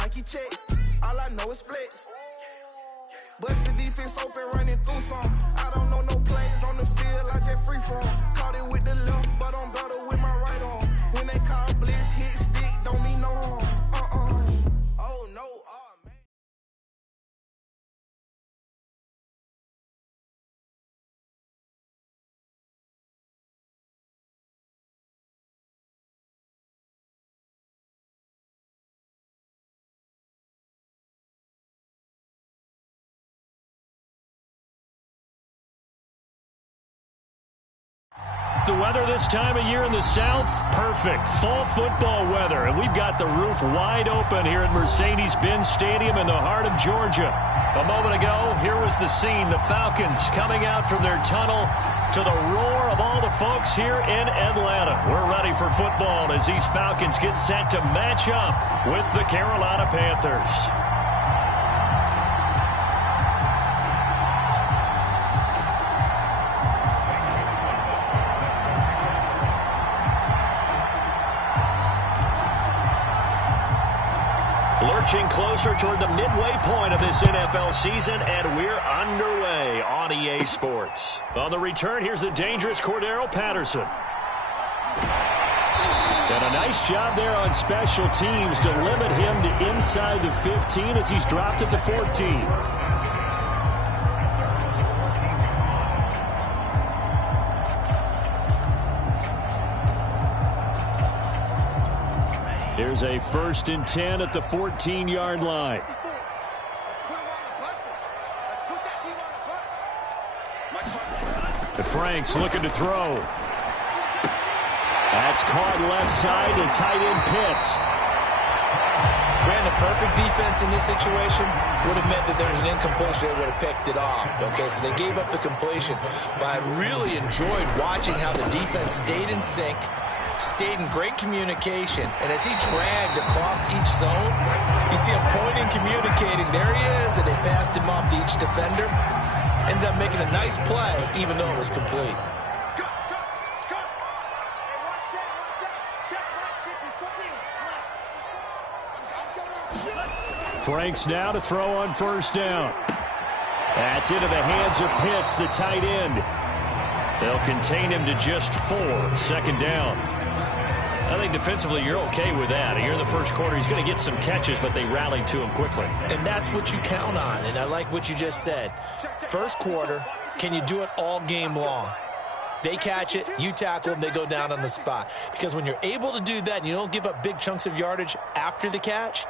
Nike check. All I know is flex. Bust the defense open, running through some. I don't know no plays on the field, I just free form. Caught it with the left, but I'm better with my right arm. When they call blitz, hit stick, don't mean no harm. Oh no, oh man. The weather this time of year in the South, perfect. Fall football weather, and we've got the roof wide open here at Mercedes-Benz Stadium in the heart of Georgia. A moment ago, here was the scene. The Falcons coming out from their tunnel to the roar of all the folks here in Atlanta. We're ready for football as these Falcons get set to match up with the Carolina Panthers. Lurching closer toward the midway point of this NFL season, and we're underway on EA Sports. On the return, here's the dangerous Cordero Patterson. And a nice job there on special teams to limit him to inside the 15 as he's dropped at the 14. Here's a 1st and 10 at the 14-yard line. The Franks looking to throw. That's caught left side to tight end Pitts. Ran a perfect defense in this situation. Would have meant that there was an incompletion. They would have picked it off. Okay, so they gave up the completion. But I really enjoyed watching how the defense stayed in sync, stayed in great communication, and as he dragged across each zone, you see him pointing, communicating. There he is, and they passed him off to each defender. Ended up making a nice play, even though it was complete. Franks now to throw on 1st down. That's into the hands of Pitts, the tight end. They'll contain him to just 4. 2nd down. I think defensively you're okay with that. Here in the first quarter, he's going to get some catches, but they rallied to him quickly. And that's what you count on, and I like what you just said. First quarter, can you do it all game long? They catch it, you tackle them, they go down on the spot. Because when you're able to do that and you don't give up big chunks of yardage after the catch,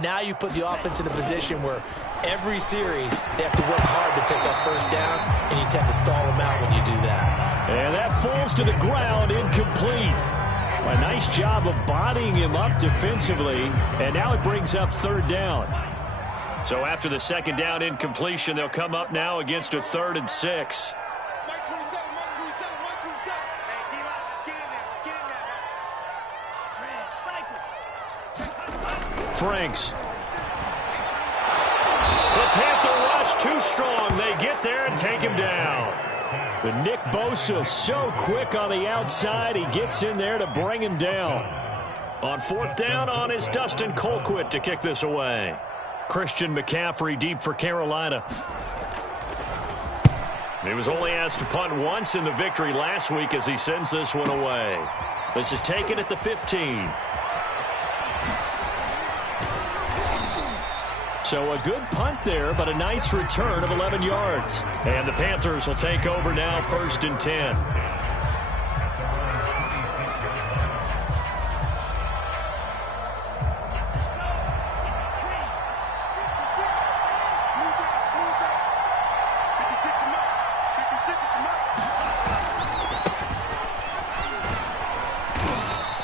now you put the offense in a position where every series they have to work hard to pick up 1st downs, and you tend to stall them out when you do that. And that falls to the ground, incomplete. A nice job of bodying him up defensively, and now it brings up 3rd down. So after the 2nd down incompletion, they'll come up now against a 3rd and 6. Franks. The Panther rush too strong. They get there and take him down. But Nick Bosa so quick on the outside. He gets in there to bring him down. On 4th down on is Dustin Colquitt to kick this away. Christian McCaffrey deep for Carolina. He was only asked to punt once in the victory last week as he sends this one away. This is taken at the 15. So a good punt there, but a nice return of 11 yards. And the Panthers will take over now, 1st and 10.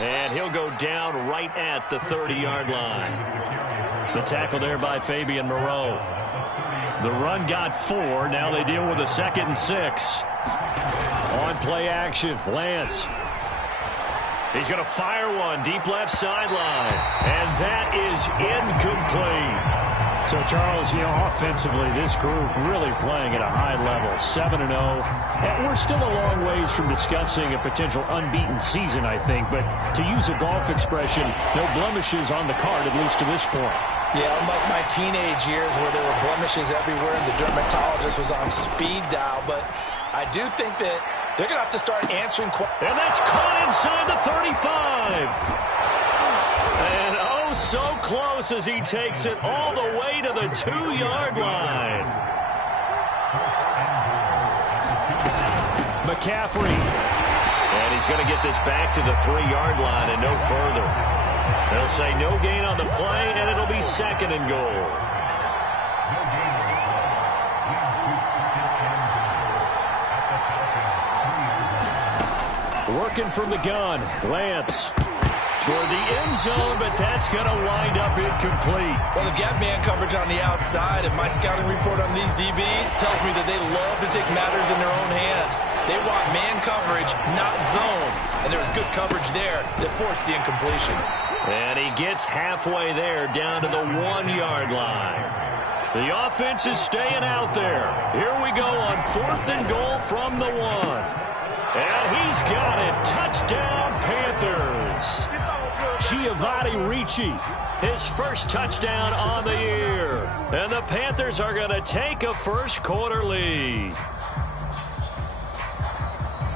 And he'll go down right at the 30-yard line. The tackle there by Fabian Moreau. The run got 4. Now they deal with a 2nd and 6. On play action, Lance. He's going to fire one deep left sideline. And that is incomplete. So, Charles, offensively, this group really playing at a high level, 7-0. And we're still a long ways from discussing a potential unbeaten season, I think. But to use a golf expression, no blemishes on the card, at least to this point. Yeah, unlike my teenage years where there were blemishes everywhere and the dermatologist was on speed dial, but I do think that they're going to have to start answering questions. And that's caught inside the 35. And oh, so close as he takes it all the way to the 2-yard line. McCaffrey. And he's going to get this back to the 3-yard line and no further. They'll say no gain on the play, and it'll be 2nd and goal. Working from the gun, Lance toward the end zone, but that's going to wind up incomplete. Well, they've got man coverage on the outside, and my scouting report on these DBs tells me that they love to take matters in their own hands. They want man coverage, not zone, and there was good coverage there that forced the incompletion. And he gets halfway there, down to the 1-yard line. The offense is staying out there. Here we go on 4th and goal from the 1. And he's got it. Touchdown, Panthers. Giovanni Ricci, his first touchdown on the year. And the Panthers are going to take a first-quarter lead.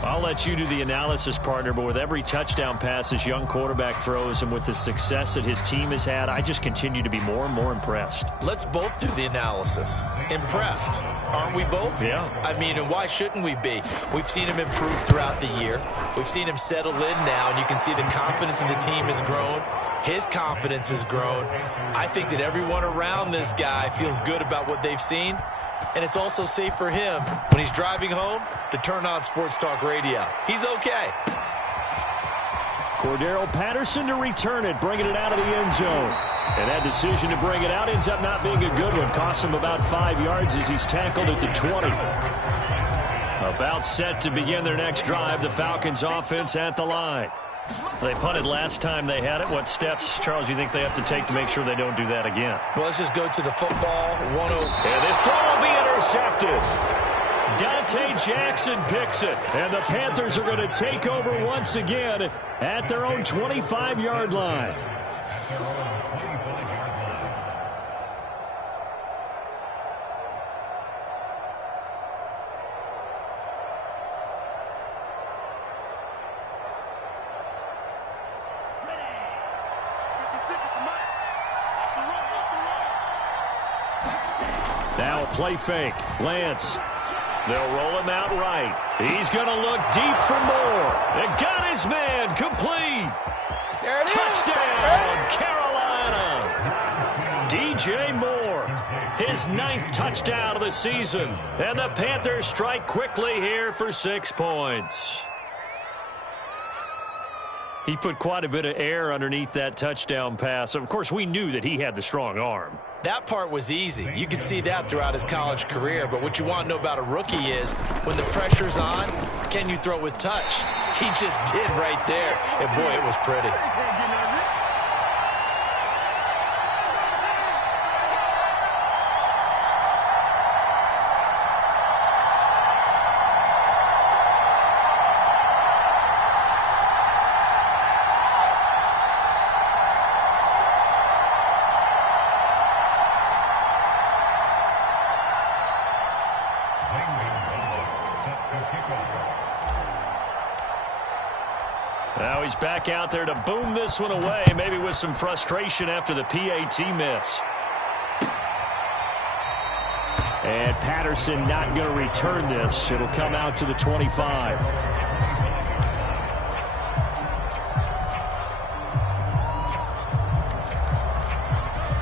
I'll let you do the analysis, partner, but with every touchdown pass this young quarterback throws and with the success that his team has had, I just continue to be more and more impressed. Let's both do the analysis. Impressed. Aren't we both? Yeah. I mean, and why shouldn't we be? We've seen him improve throughout the year. We've seen him settle in now, and you can see the confidence in the team has grown. His confidence has grown. I think that everyone around this guy feels good about what they've seen. And it's also safe for him when he's driving home to turn on Sports Talk Radio. He's okay. Cordero Patterson to return it, bringing it out of the end zone. And that decision to bring it out ends up not being a good one. Costs him about 5 yards as he's tackled at the 20. About set to begin their next drive, the Falcons offense at the line. They punted last time they had it. What steps, Charles, you think they have to take to make sure they don't do that again? Well, let's just go to the football. And this throw will be intercepted. Dante Jackson picks it. And the Panthers are going to take over once again at their own 25-yard line. Now a play fake. Lance. They'll roll him out right. He's going to look deep for more. And got his man complete. There it is. Touchdown, Carolina. DJ Moore, his 9th touchdown of the season. And the Panthers strike quickly here for 6 points. He put quite a bit of air underneath that touchdown pass. Of course, we knew that he had the strong arm. That part was easy. You could see that throughout his college career. But what you want to know about a rookie is when the pressure's on, can you throw with touch? He just did right there. And, boy, it was pretty. Now he's back out there to boom this one away, maybe with some frustration after the PAT miss. And Patterson not going to return this. It'll come out to the 25.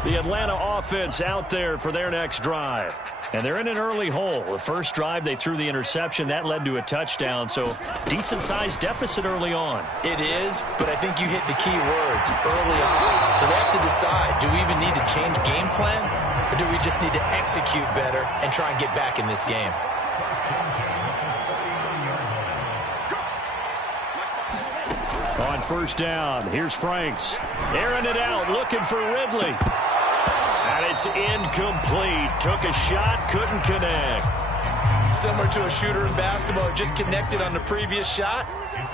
The Atlanta offense out there for their next drive. And they're in an early hole. The first drive, they threw the interception. That led to a touchdown, so decent-sized deficit early on. It is, but I think you hit the key words early on. So they have to decide, do we even need to change game plan, or do we just need to execute better and try and get back in this game? On first down, here's Franks. Airing it out, looking for Ridley. And it's incomplete. Took a shot, couldn't connect. Similar to a shooter in basketball, just connected on the previous shot.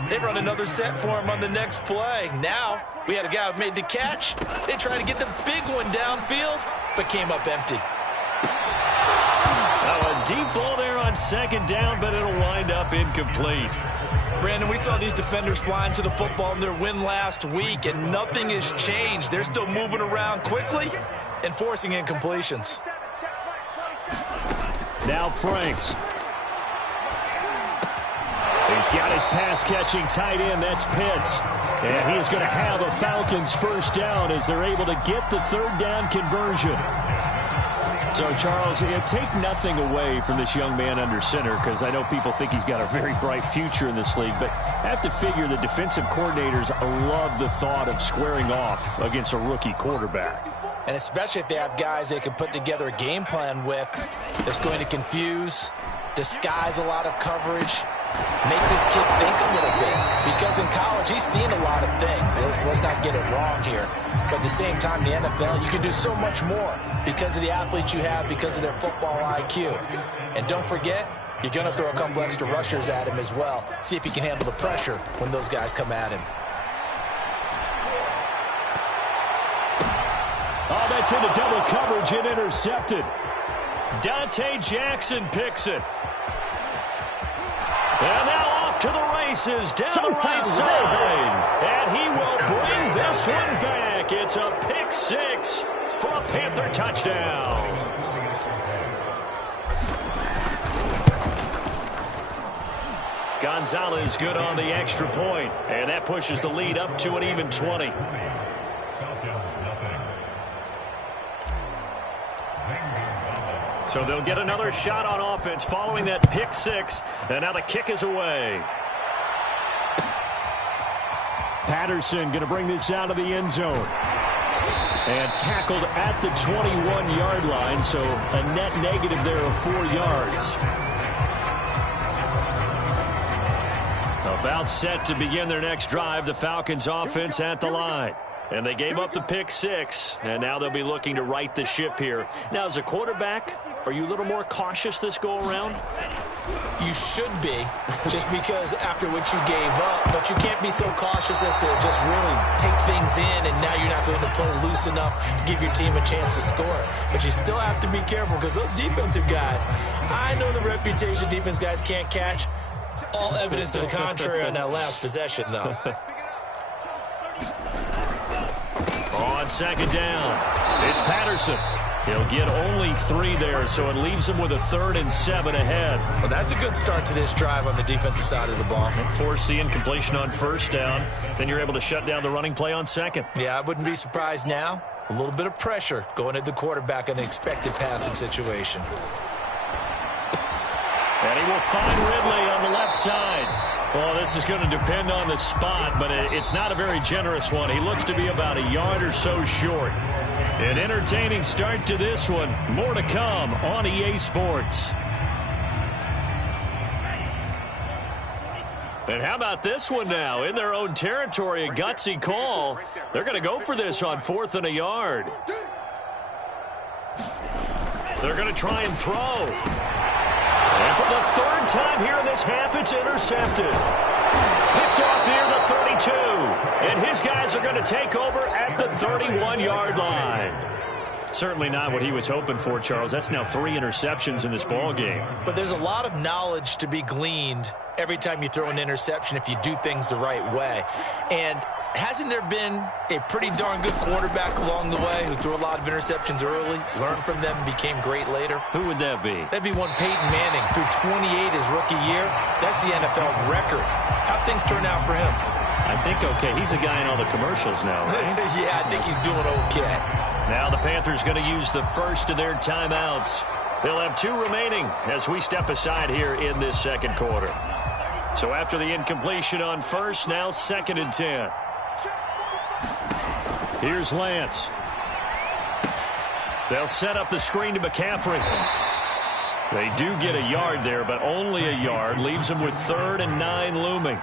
They run another set for him on the next play. Now, we had a guy who made the catch. They tried to get the big one downfield, but came up empty. A deep ball there on second down, but it'll wind up incomplete. Brandon, we saw these defenders flying to the football in their win last week, and nothing has changed. They're still moving around quickly and forcing incompletions. Now Franks. He's got his pass-catching tight end. That's Pitts. And he is going to have a Falcons first down as they're able to get the third down conversion. So, Charles, take nothing away from this young man under center, because I know people think he's got a very bright future in this league, but I have to figure the defensive coordinators love the thought of squaring off against a rookie quarterback. And especially if they have guys they can put together a game plan with that's going to confuse, disguise a lot of coverage, make this kid think a little bit. Because in college, he's seen a lot of things. Let's not get it wrong here. But at the same time, in the NFL, you can do so much more because of the athletes you have, because of their football IQ. And don't forget, you're going to throw a couple extra rushers at him as well. See if he can handle the pressure when those guys come at him. Oh, that's into double coverage and intercepted. Dante Jackson picks it. And now off to the races down the right side. And he will bring this one back. It's a pick six for a Panther touchdown. Gonzalez good on the extra point. And that pushes the lead up to an even 20. So they'll get another shot on offense following that pick six. And now the kick is away. Patterson going to bring this out of the end zone. And tackled at the 21-yard line, so a net negative there of 4 yards. About set to begin their next drive, the Falcons offense at the line. And they gave up the pick six, and now they'll be looking to right the ship here. Now, as a quarterback, are you a little more cautious this go-around? You should be, just because after what you gave up, but you can't be so cautious as to just really take things in, and now you're not going to play loose enough to give your team a chance to score. But you still have to be careful, because those defensive guys, I know the reputation defense guys can't catch. All evidence to the contrary on that last possession, though. On second down, it's Patterson. He'll get only 3 there, so it leaves him with a 3rd and 7 ahead. Well, that's a good start to this drive on the defensive side of the ball. Force the incompletion on first down. Then you're able to shut down the running play on second. Yeah, I wouldn't be surprised now. A little bit of pressure going at the quarterback in an expected passing situation. And he will find Ridley on the left side. Well, this is going to depend on the spot, but it's not a very generous one. He looks to be about a yard or so short. An entertaining start to this one. More to come on EA Sports. And how about this one now? In their own territory, a gutsy call. They're going to go for this on 4th and a yard. They're going to try and throw. And for the 3rd time here in this half, it's intercepted. Picked off near the 32. And his guys are going to take over at the 31-yard line. Certainly not what he was hoping for, Charles. That's now 3 interceptions in this ball game. But there's a lot of knowledge to be gleaned every time you throw an interception if you do things the right way. And hasn't there been a pretty darn good quarterback along the way who threw a lot of interceptions early, learned from them, and became great later? Who would that be? That'd be one Peyton Manning. Threw 28 his rookie year. That's the NFL record. How'd things turn out for him? I think okay. He's a guy in all the commercials now, right? Yeah, I think he's doing okay. Now the Panthers going to use the first of their timeouts. They'll have 2 remaining as we step aside here in this second quarter. So after the incompletion on first, now 2nd and 10. Here's Lance. They'll set up the screen to McCaffrey. They do get a yard there, but only a yard. Leaves them with 3rd and 9 looming.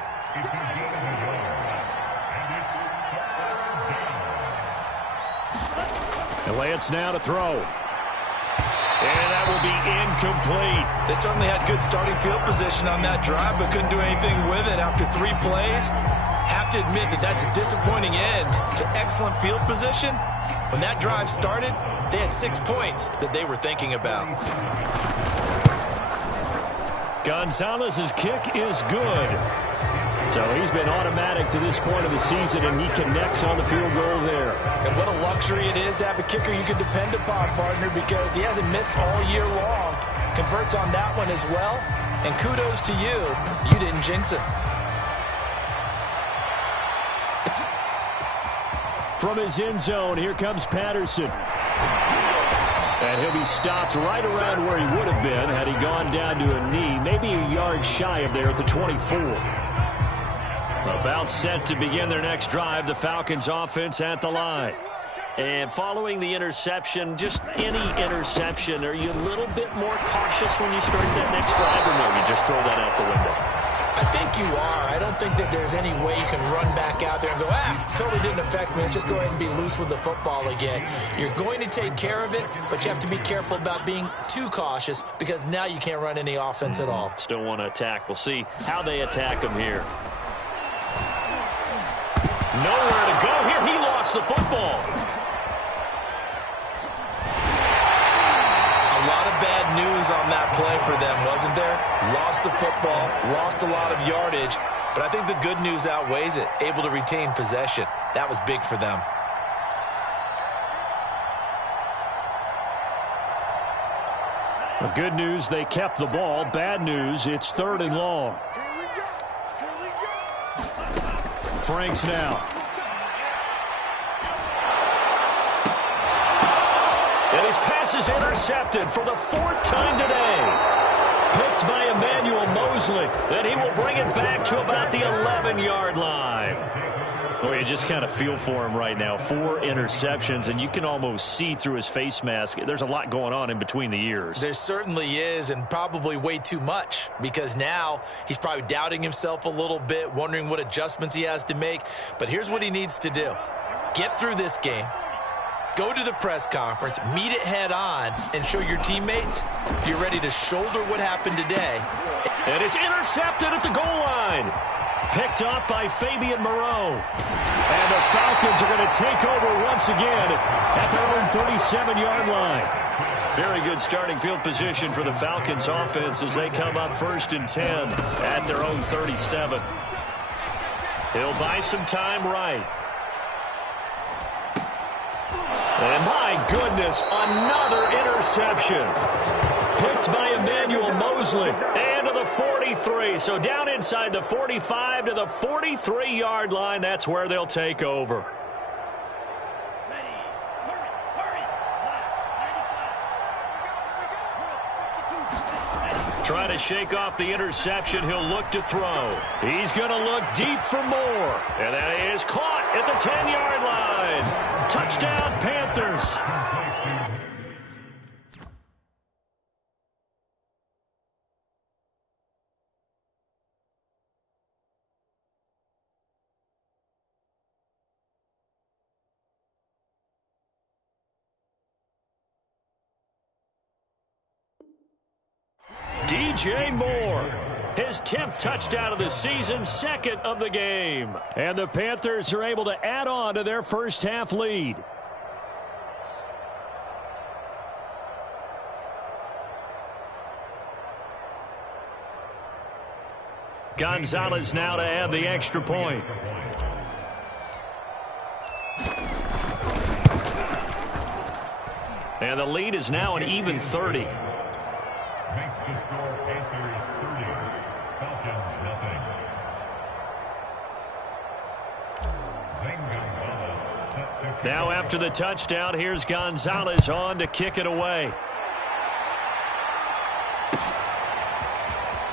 And Lance now to throw. And that will be incomplete. They certainly had good starting field position on that drive, but couldn't do anything with it after 3 plays. Have to admit that that's a disappointing end to excellent field position. When that drive started, they had 6 points that they were thinking about. Gonzalez's kick is good. So he's been automatic to this point of the season, and he connects on the field goal there. And what a luxury it is to have a kicker you can depend upon, partner, because he hasn't missed all year long. Converts on that one as well. And kudos to you. You didn't jinx it. From his end zone, here comes Patterson. And he'll be stopped right around where he would have been had he gone down to a knee, maybe a yard shy of there at the 24. About set to begin their next drive, the Falcons offense at the line. And following the interception, just any interception, are you a little bit more cautious when you start that next drive, or no, you just throw that out the window? I think you are. I don't think that there's any way you can run back out there and go, totally didn't affect me. Let's just go ahead and be loose with the football again. You're going to take care of it, but you have to be careful about being too cautious because now you can't run any offense at all. Still want to attack. We'll see how they attack him here. Nowhere to go here. He lost the football. A lot of bad news on that play for them, wasn't there? Lost the football, lost a lot of yardage, but I think the good news outweighs it. Able to retain possession. That was big for them. The good news, they kept the ball. Bad news, it's 3rd and long. Franks now. And his pass is intercepted for the 4th time today. Picked by Emmanuel Mosley. Then he will bring it back to about the 11-yard line. Oh, you just kind of feel for him right now. 4 interceptions, and you can almost see through his face mask. There's a lot going on in between the ears. There certainly is, and probably way too much, because now he's probably doubting himself a little bit, wondering what adjustments he has to make. But here's what he needs to do. Get through this game. Go to the press conference, meet it head on, and show your teammates you're ready to shoulder what happened today. And it's intercepted at the goal line. Picked up by Fabian Moreau. And the Falcons are going to take over once again at their own 37-yard line. Very good starting field position for the Falcons offense as they come up 1st and 10 at their own 37. He'll buy some time right. And my goodness, another interception. Picked by Emmanuel Mosley. And to the 43. So down inside the 45 to the 43-yard line. That's where they'll take over. Try to shake off the interception. He'll look to throw. He's going to look deep for more. And that is caught at the 10-yard line. Touchdown, Panthers. DJ Moore, his 10th touchdown of the season, 2nd of the game. And the Panthers are able to add on to their first half lead. Gonzalez now to add the extra point. And the lead is now an even 30. Makes the score Panthers 30, Falcons nothing. Now after the touchdown, here's Gonzalez on to kick it away.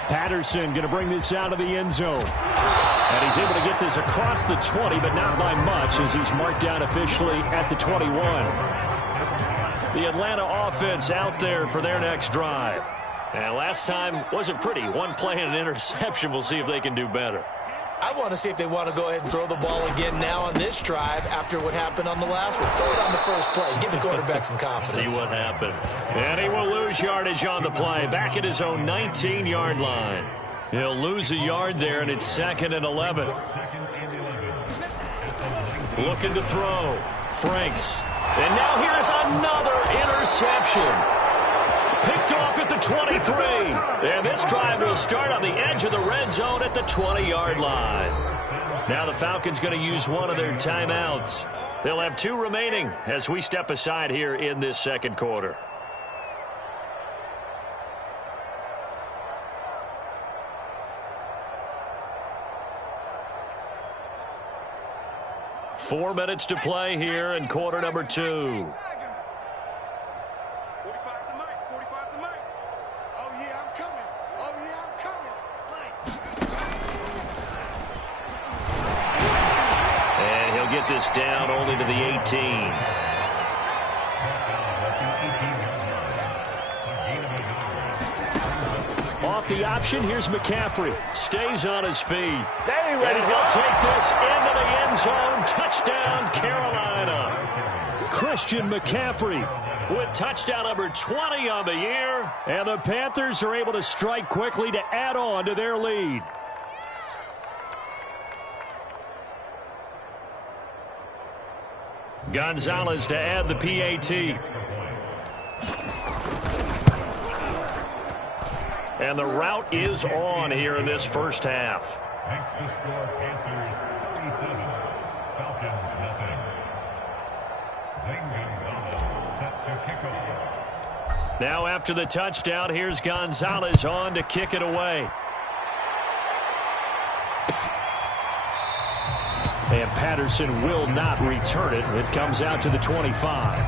Patterson going to bring this out of the end zone. And he's able to get this across the 20, but not by much as he's marked down officially at the 21. The Atlanta offense out there for their next drive. And last time wasn't pretty. One play and an interception. We'll see if they can do better. I want to see if they want to go ahead and throw the ball again now on this drive after what happened on the last one. Throw it on the first play and give the quarterback some confidence. See what happens. And he will lose yardage on the play. Back at his own 19-yard line. He'll lose a yard there, and it's 2nd and 11. Looking to throw. Franks. And now here's another interception. Picked off at the 23. And this drive will start on the edge of the red zone at the 20-yard line. Now the Falcons going to use one of their timeouts. They'll have 2 remaining as we step aside here in this second quarter. Four minutes to play here in quarter number 2. Get this down only to the 18. Off the option, here's McCaffrey. Stays on his feet. And he'll take this into the end zone. Touchdown, Carolina. Christian McCaffrey with touchdown number 20 on the year. And the Panthers are able to strike quickly to add on to their lead. Gonzalez to add the PAT. And the route is on here in this first half. Makes the score Panthers 37, Falcons nothing. Zane Gonzalez set to kick off. Now after the touchdown, here's Gonzalez on to kick it away. And Patterson will not return it. It comes out to the 25.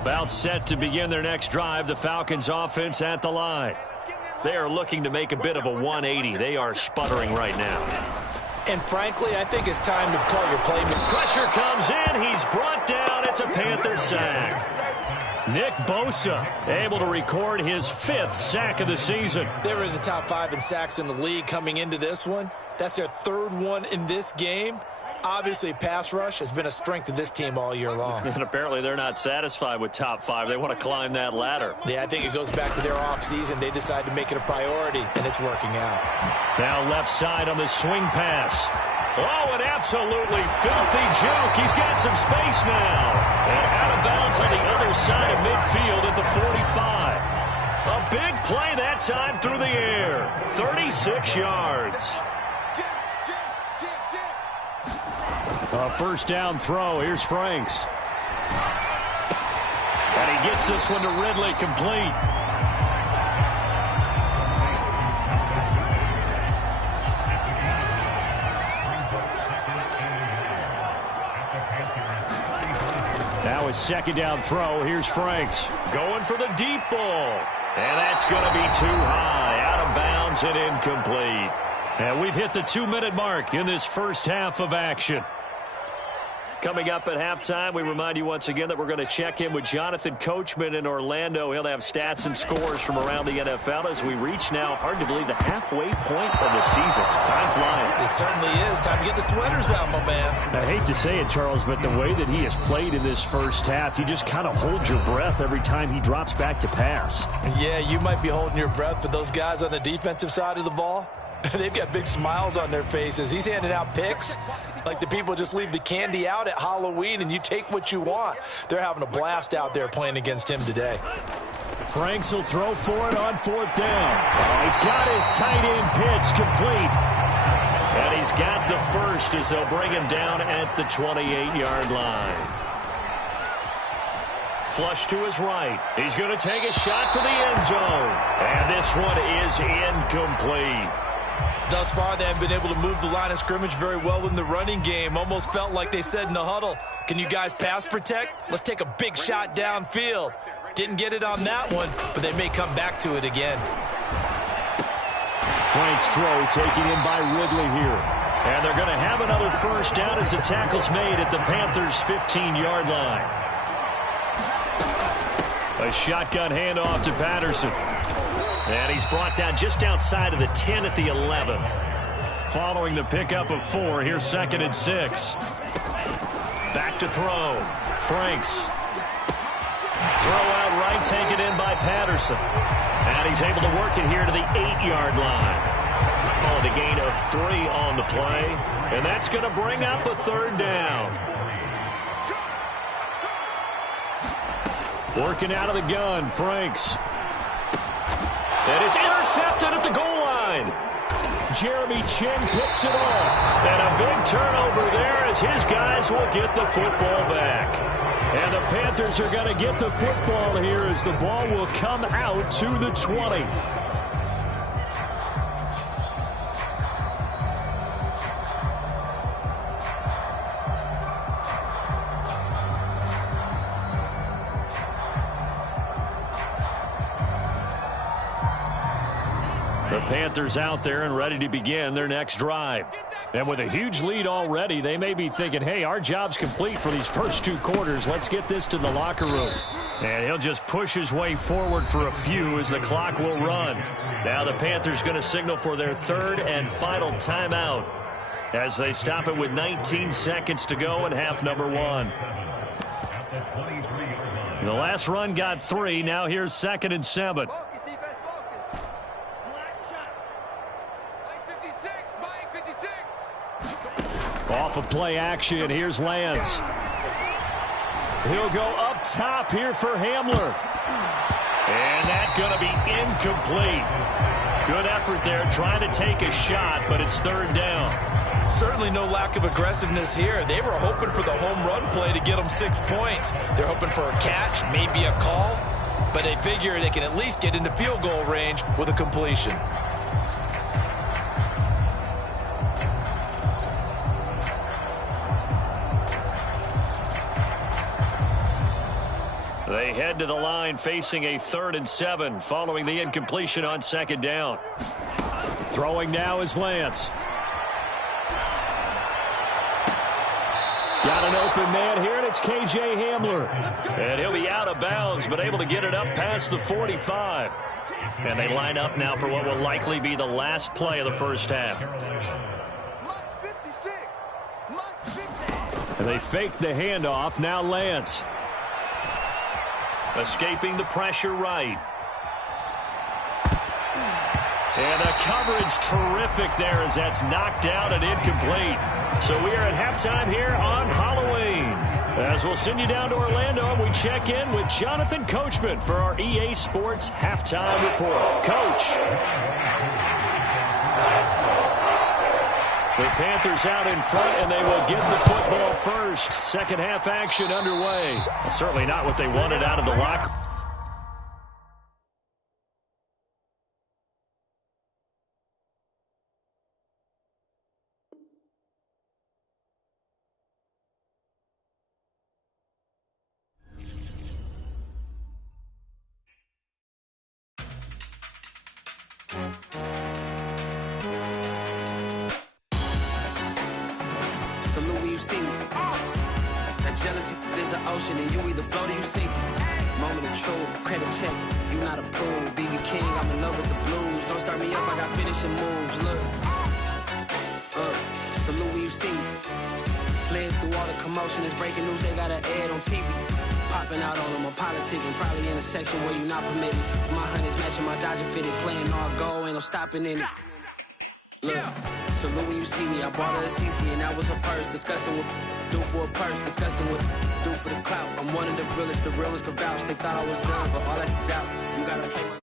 About set to begin their next drive, the Falcons offense at the line. They are looking to make a bit of a 180. They are sputtering right now. And frankly, I think it's time to call your playmaker. Pressure comes in. He's brought down. It's a Panther sack. Nick Bosa able to record his 5th sack of the season. They were in the top 5 in sacks in the league coming into this one. That's their 3rd one in this game. Obviously, pass rush has been a strength of this team all year long. And apparently they're not satisfied with top 5. They want to climb that ladder. Yeah, I think it goes back to their offseason. They decided to make it a priority, and it's working out. Now left side on the swing pass. Oh, an absolutely filthy juke. He's got some space now. And out of bounds on the other side of midfield at the 45. A big play that time through the air. 36 yards. A first down throw. Here's Franks. And he gets this one to Ridley complete. Now it's second down throw. Here's Franks. Going for the deep ball. And that's going to be too high. Out of bounds and incomplete. And we've hit the 2-minute mark in this first half of action. Coming up at halftime, we remind you once again that we're going to check in with Jonathan Coachman in Orlando. He'll have stats and scores from around the NFL as we reach now, hard to believe, the halfway point of the season. Time flying. It certainly is. Time to get the sweaters out, my man. I hate to say it, Charles, but the way that he has played in this first half, you just kind of hold your breath every time he drops back to pass. Yeah, you might be holding your breath, but those guys on the defensive side of the ball, they've got big smiles on their faces. He's handing out picks like the people just leave the candy out at Halloween and you take what you want. They're having a blast out there playing against him today. Franks will throw for it on 4th down. He's got his tight end pitch complete. And he's got the first as they'll bring him down at the 28-yard line. Flush to his right. He's going to take a shot for the end zone. And this one is incomplete. Thus far, they have been able to move the line of scrimmage very well in the running game. Almost felt like they said in the huddle, can you guys pass protect? Let's take a big shot downfield. Didn't get it on that one, but they may come back to it again. Frank's throw taken in by Ridley here. And they're going to have another first down as the tackle's made at the Panthers' 15-yard line. A shotgun handoff to Patterson. And he's brought down just outside of the 10 at the 11. Following the pickup of 4, here's 2nd and 6. Back to throw. Franks. Throw out right, taken in by Patterson. And he's able to work it here to the 8-yard line. Oh, the gain of 3 on the play. And that's going to bring up a 3rd down. Working out of the gun, Franks. And it's intercepted at the goal line. Jeremy Chin picks it off. And a big turnover there as his guys will get the football back. And the Panthers are going to get the football here as the ball will come out to the 20. The Panthers out there and ready to begin their next drive. And with a huge lead already, they may be thinking, hey, our job's complete for these first 2 quarters. Let's get this to the locker room. And he'll just push his way forward for a few as the clock will run. Now the Panthers going to signal for their 3rd and final timeout as they stop it with 19 seconds to go in half number 1. The last run got 3. Now here's 2nd and 7. Off of play action, here's Lance. He'll go up top here for Hamler. And that's going to be incomplete. Good effort there trying to take a shot, but it's 3rd down. Certainly no lack of aggressiveness here. They were hoping for the home run play to get them 6 points. They're hoping for a catch, maybe a call, but they figure they can at least get into field goal range with a completion. They head to the line facing a 3rd and 7 following the incompletion on 2nd down. Throwing now is Lance. Got an open man here, and it's K.J. Hamler. And he'll be out of bounds, but able to get it up past the 45. And they line up now for what will likely be the last play of the first half. And they fake the handoff. Now Lance. Escaping the pressure right. And the coverage terrific there as that's knocked out and incomplete. So we are at halftime here on Halloween. As we'll send you down to Orlando, and we check in with Jonathan Coachman for our EA Sports Halftime Report. Coach. The Panthers out in front, and they will get the football first. Second half action underway. Well, certainly not what they wanted out of the locker. Salute when you see me. That jealousy is an ocean, and you either float or you sink it. Moment of truth, credit check, you not approved. BB King, I'm in love with the blues. Don't start me up, I got finishing moves. Look, salute when you see me. Slid through all the commotion, it's breaking news, they got an ad on TV. Popping out on them, I'm politicking, probably in a section where you not permitted. My honey's matching my Dodger fitted, playing all goal, ain't no stopping in it. Look, salute when you see me. I bought her a CC and that was her purse. Disgusting with do for a purse. Disgusting with do for the clout. I'm one of the realest. The realest could vouch. They thought I was done, but all that doubt. You gotta play my